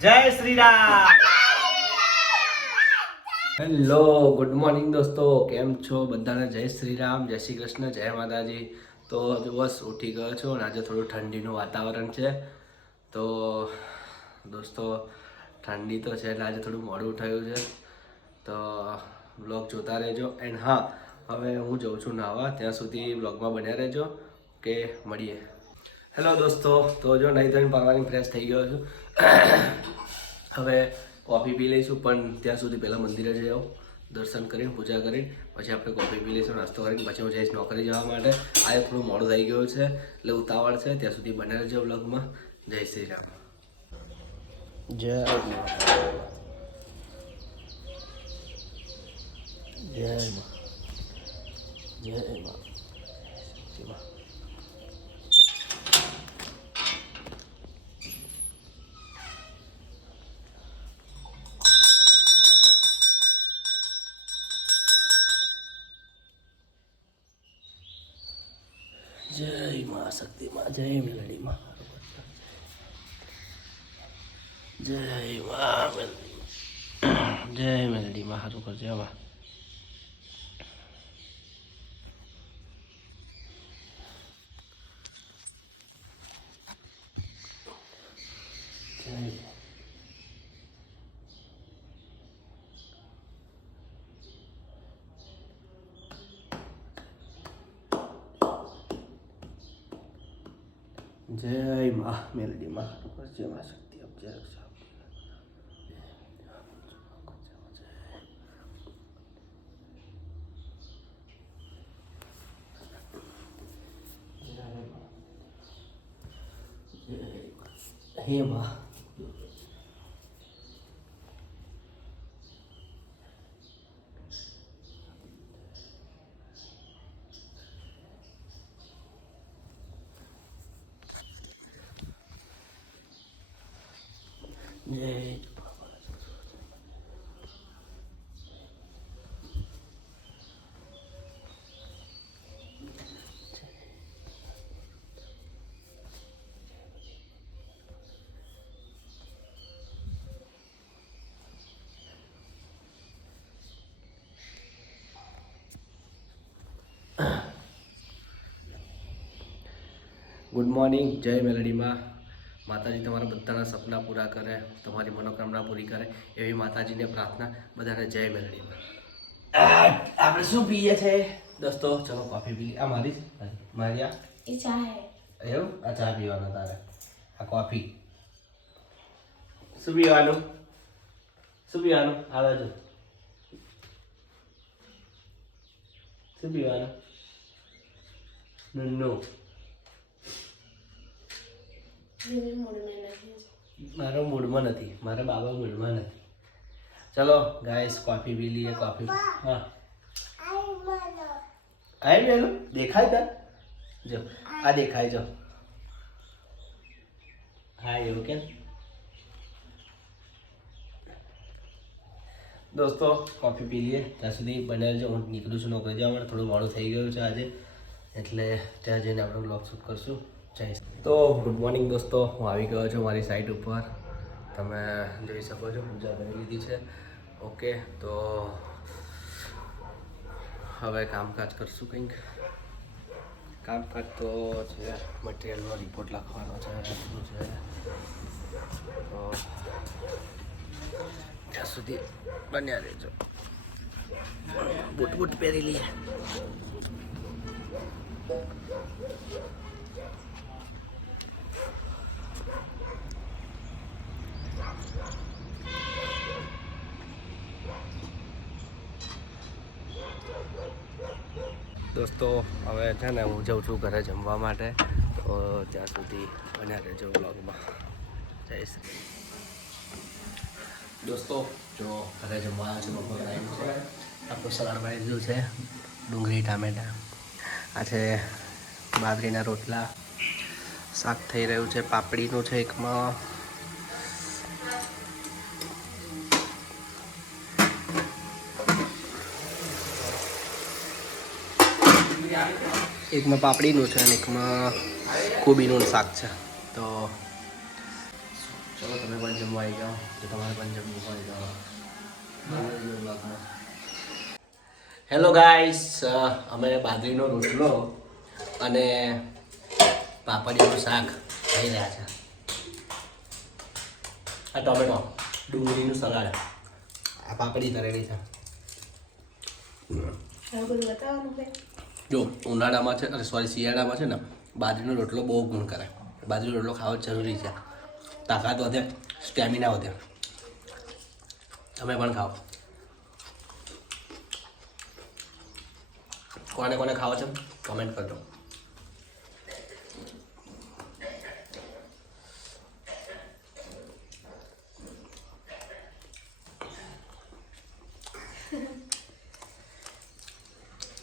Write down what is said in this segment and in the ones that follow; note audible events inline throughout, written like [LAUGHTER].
જય Shri Ram hello, good morning દોસ્તો. કેમ છો બધાને? જય શ્રી રામ જય શ્રી કૃષ્ણ, જય માતાજી. તો હજુ બસ ઉઠી ગયો છું અને આજે થોડું ઠંડીનું વાતાવરણ છે. તો દોસ્તો, ઠંડી તો છે એટલે આજે થોડું મોડું થયું છે. તો બ્લોગ જોતા રહેજો. એન્ડ હા, હવે હું જઉં છું નાહવા ત્યાં સુધી બ્લોગમાં બન્યા રહેજો. કે મળીએ. હેલો દોસ્તો. તો જો નહીં ધોઈને પાવાની ફ્રેશ થઈ ગયો છું. હવે કોફી પી લઈશું, પણ ત્યાં સુધી પહેલાં મંદિરે જઈ દર્શન કરીને, પૂજા કરીને, પછી આપણે કોફી પી લઈશું, નાસ્તો કરીને, પછી હું જઈશ નોકરી જવા માટે. આજે થોડું મોડું થઈ ગયું છે, એટલે ઉતાવળ છે. ત્યાં સુધી બને રહેજો વ્લોગમાં જય શ્રી રામ. જય જય જય જય મા શક્તિ માં જય મેલડી માં જય મા મેલડી. જય મેલડી માં સારું કરજો જય મા મેલડી મા જય મા શક્તિ શક્તિ જય રક્ષા. હે માં જય ગુડ મોર્નિંગ જય મેલડીમાં. માતાજી તમારા બધાના સપના પૂરા કરે તમારી મનોકામના પૂરી કરે એવી માતાજીને પ્રાર્થના બધાને જય મેલડીમાં. આપણે શું પીએ છે? દોસ્તો ચલો કોફી પી. આ મારી મારી આ? એ ચા હે. એવું? આ ચા પીવાનો તારે. આ કોફી શું પીવાનું? શું પીવાનું? આ જો શું પીવાનું? નુન્નુ. મારો મૂડમાં નથી મારા બાબા મૂડમાં નથી. ચલો ગાયસ કોફી પી લઈએ કોફી હા. આવી બેલો દેખાય તા જો આ દેખાય જો. હા એવું કેમ? દોસ્તો કોફી પી લઈએ. ત્યાં સુધી બનાવજો હું નીકળું છું નોકરી જવા માટે. થોડું મોડું થઈ ગયું છે આજે. એટલે ત્યાં જઈને આપણે બ્લોગ શૂટ કરશું. તો ગુડ મોર્નિંગ દોસ્તો, હું આવી ગયો છું મારી સાઈટ ઉપર. તમે જોઈ શકો છો, પૂજા કરી લીધી છે. ઓકે તો હવે કામકાજ કરશું કંઈક. કામકાજ તો છે મટીરિયલનો રિપોર્ટ લખવાનો છે શું છે. તો ત્યાં સુધી બન્યા રહેજો. બૂટ બૂટ પહેરી લઈએ. દોસ્તો, હવે છે ને હું જઉં છું ઘરે જમવા માટે. તો ત્યાં સુધી બન્યા રહેજો બ્લોગમાં જય શ્રી દોસ્તો, જો ઘરે જમવા છે બપોર ટાઈમ છે. આપણું સલાડ દીધું છે, ડુંગળી, ટામેટા. આ છે બાજરીના રોટલા, શાક થઈ રહ્યું છે, પાપડીનું છે એકમાં. એકમાં પાપડીનું છે અને એકમાં કોબીનું શાક છે. તો ચલો તમે પણ જમવા આવી જાઓ. તો તમારે પણ જમવું હોય તો. હેલો ગાઈસ અમે બાજરીનો રોટલો અને પાપડીનું શાક ખાઈ રહ્યા છે. આ ટોમેટો ડુંગળીનું સલાડ. આ પાપડી તરેલી છે. જો, ઉનાળામાં છે, અરે સોરી શિયાળામાં છે ને, બાજરીનો રોટલો બહુ ગુણ કરે બાજરીનો રોટલો ખાવો જરૂરી છે. તાકાત વધે સ્ટેમિના વધે. તમે પણ ખાઓ. કોને કોને ખાવો છે? કમેન્ટ કરજો.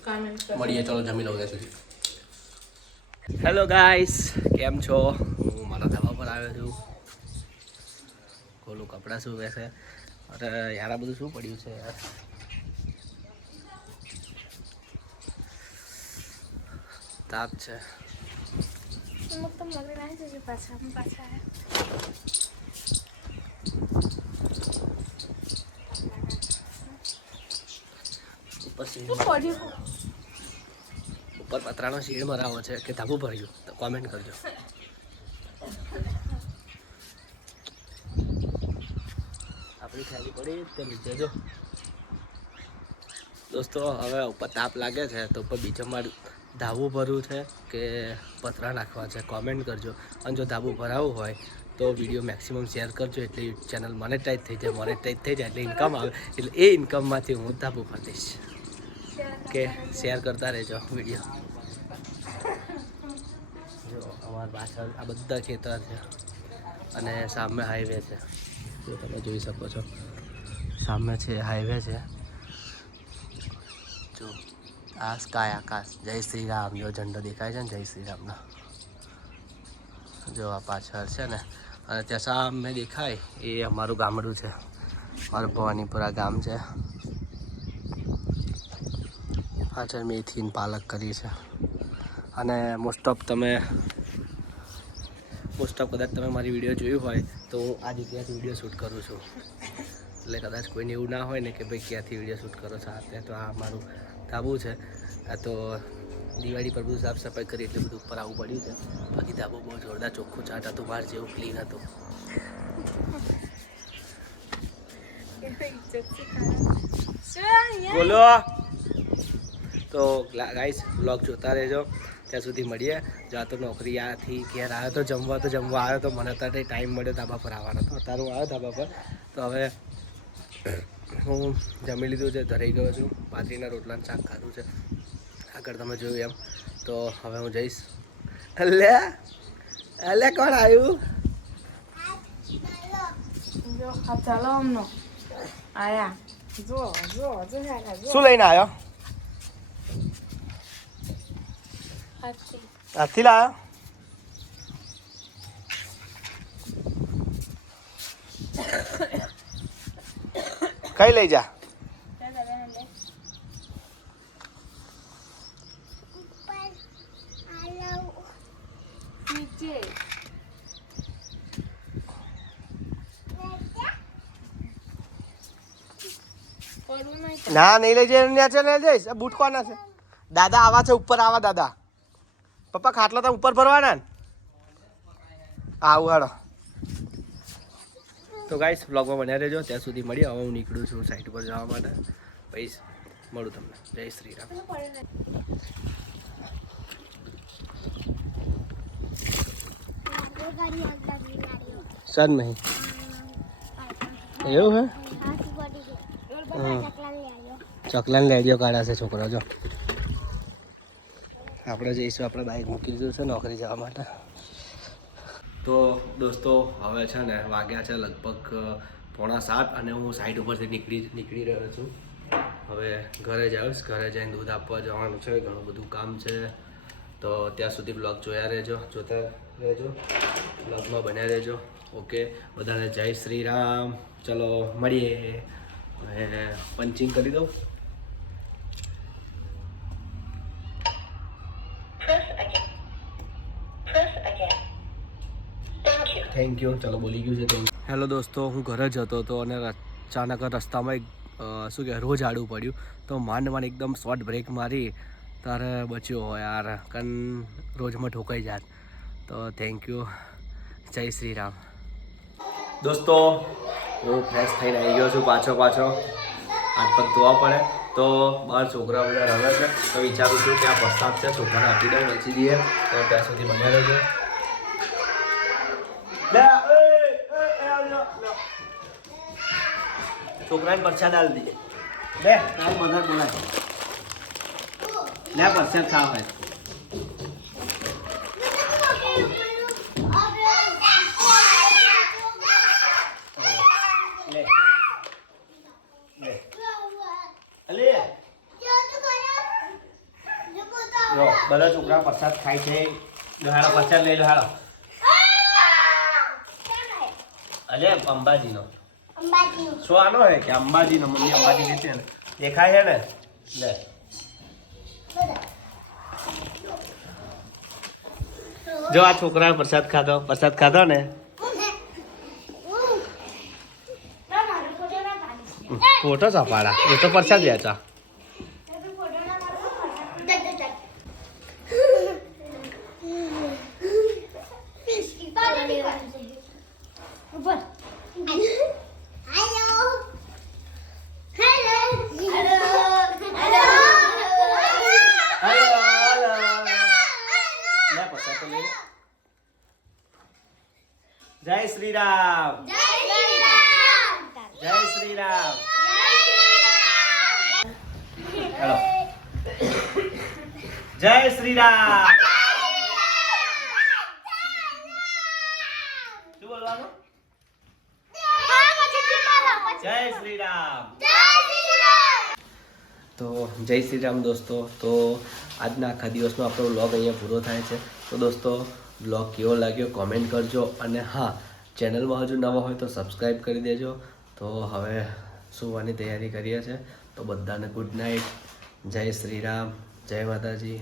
મળીએ ચલો જમી લઉં ત્યાં સુધી. હેલો ગાઈસ કેમ છો? હું મારા ધાબા પર આવ્યો છું. ખોલું કપડાં શું બેસે અરે યાર આ બધું શું પડ્યું છે યાર? તાપ છે. પાછા ઉપર પતરાનો શેડ મરાવો છે કે ધાબુ ભર્યું તો કોમેન્ટ કરજો. આપણી ખાલી પડી તે નીચે જો. દોસ્તો, હવે ઉપર તાપ લાગે છે તો ઉપર બીજો માળ ધાબુ ભરવું છે કે પતરા નાખવા છે. કોમેન્ટ કરજો. અને જો ધાબુ ભરાવું હોય તો વીડિયો મેક્સિમમ શેર કરજો. એટલે ચેનલ મોનેટાઈઝ થઈ જાય. મોનેટાઈઝ થઈ જાય એટલે ઇન્કમ આવે. એટલે એ ઇન્કમમાંથી હું ધાબુ ભરી દઈશ. કે શેર કરતા રહેજો વીડિયો. જો, અમારા પાછળ આ બધા ખેતર છે અને સામે હાઈવે છે. જો, તમે જોઈ શકો છો. સામે છે હાઈવે છે. જો, આ સ્કાય આકાશ. જય શ્રી રામ જો, ઝંડો દેખાય છે ને, જય શ્રી રામનો જો, આ પાછળ છે ને, અને ત્યાં સામે દેખાય એ અમારું ગામડું છે. મારું ભવાનીપુરા ગામ છે. પાછળ મેથીને પાલક કરી છે અને મોસ્ટ ઓફ તમે મોસ્ટ ઓફ કદાચ તમે મારી વીડિયો જોયું હોય તો હું આ જગ્યાથી વીડિયો શૂટ કરું છું. એટલે કદાચ કોઈને એવું ના હોય ને કે ભાઈ ક્યાંથી વીડિયો શૂટ કરો છો અત્યારે તો આ મારું ધાબુ છે. આ તો દિવાળી પર બધું સાફ સફાઈ કરી એટલે બધું ઉપર આવવું પડ્યું છે. બાકી ધાબુ બહુ જોરદાર ચોખ્ખું ચાટ હતું બહાર જેવું ક્લીન હતું. [LAUGHS] બોલો. તો ગાઈસ બ્લોગ જોતા રહેજો. ત્યાં સુધી મળીએ. જ્યાં તો નોકરી આથી ઘેર આવ્યો તો જમવા તો જમવા આવ્યો તો મને અત્યારે ટાઈમ મળ્યો ધાબા પર આવવાનો. તો અત્યારે હું આવ્યો ધાબા પર. તો હવે હું જમી લીધું છે ધરાઈ ગયો છું. બાજરીના રોટલાનું શાક ખાધું છે. આગળ તમે જોયું એમ. તો હવે હું જઈશ. અલે અલે કોણ આવ્યું? શું લઈને આવ્યો? હાથી લાવ્યો કઈ લઈ જા? ના નહીં લઈ જઈને ત્યાં છે ને જઈશ. કોના છે. દાદા આવા છે ઉપર આવા દાદા. પપ્પા ખાટલા તો ઉપર ભરવાના ને? આવું હાડો તો ગાઈસ બ્લોગમાં બન્યા રહેજો. ત્યાં સુધી મળીએ. હવે હું નીકળું છું સાઈડ પર જવા માટે. પછી મળું તમને. જય શ્રી રામ. સર નહીં એવું હે? ચકલાને લેડીઓ કાઢા છે છોકરો જો. આપણે જઈશું, આપણે બાઈક મૂકી દીધું છે નોકરી જવા માટે. તો દોસ્તો, હવે છે ને વાગ્યા છે લગભગ પોણા સાત અને હું સાઈડ ઉપરથી નીકળી નીકળી રહ્યો છું. હવે ઘરે જઈશ ઘરે જઈને દૂધ આપવા જવાનું છે, ઘણું બધું કામ છે. તો ત્યાં સુધી બ્લોગ જોયા રહેજો, જોતા રહેજો. બ્લોગમાં બન્યા રહેજો. ઓકે બધાને જય શ્રી રામ. ચલો, મળીએ. પંચિંગ કરી દઉં. થેન્ક યુ ચલો બોલી ગયું છે હેલો દોસ્તો, હું ઘરે જતો હતો અને અચાનક રસ્તામાં એક શું કહેવાય, રોજ આડું પડ્યું. તો માંડ માંડ એકદમ શોર્ટ બ્રેક મારી. તારે બચ્યો હોય યાર, કન રોજમાં ઠોકાઈ જાત. તો થેન્ક યુ જય શ્રી રામ. દોસ્તો, હું ફ્રેશ થઈને આવી ગયો છું પાછો પાછો. હાથ પગ ધોવા પડે. તો બહાર છોકરા બધા રમે છે. તો વિચારું છું કે આ પ્રસ્તાવ છે, છોકરાને આપી દઉં, વેચી દઈએ. તો ત્યાં સુધી બન્યા રહેજો. લે, એ, એ, એ, આ લો, લો. છોકરાને પરસાદ આલ દઈએ લે તારી મધર બોલાય લે પરસાદ ખાવ હોય લે લે અલે જો બધા છોકરા પ્રસાદ ખાય છે લહાડો પ્રસાદ લઈ લહાડો અલે અંબાજીનો. શું આનો હે કે અંબાજીનો? મમ્મી અંબાજી લેતી ને દેખાય છે ને? લે. જો આ છોકરા પ્રસાદ ખાધો. પ્રસાદ ખાધો ને? ફોટો સપાડા એ તો પ્રસાદ વેચા લે પ્રસાદ તો લઈ લે. જય શ્રી રામ જય શ્રી રામ હેલો. જય શ્રી રામ શું બોલવાનું? જય શ્રી રામ તો જય શ્રી રામ દોસ્તો. તો આજના આખા દિવસનો આપણો વ્લોગ અહીંયા પૂરો થાય છે. તો દોસ્તો વ્લોગ કેવો લાગ્યો કોમેન્ટ કરજો. અને હા ચેનલમાં હજુ નવા હોય તો સબસ્ક્રાઈબ કરી દેજો. તો હવે સુવાની તૈયારી કરીએ છીએ. તો બધાને ગુડ નાઇટ જય શ્રી રામ. જય માતાજી.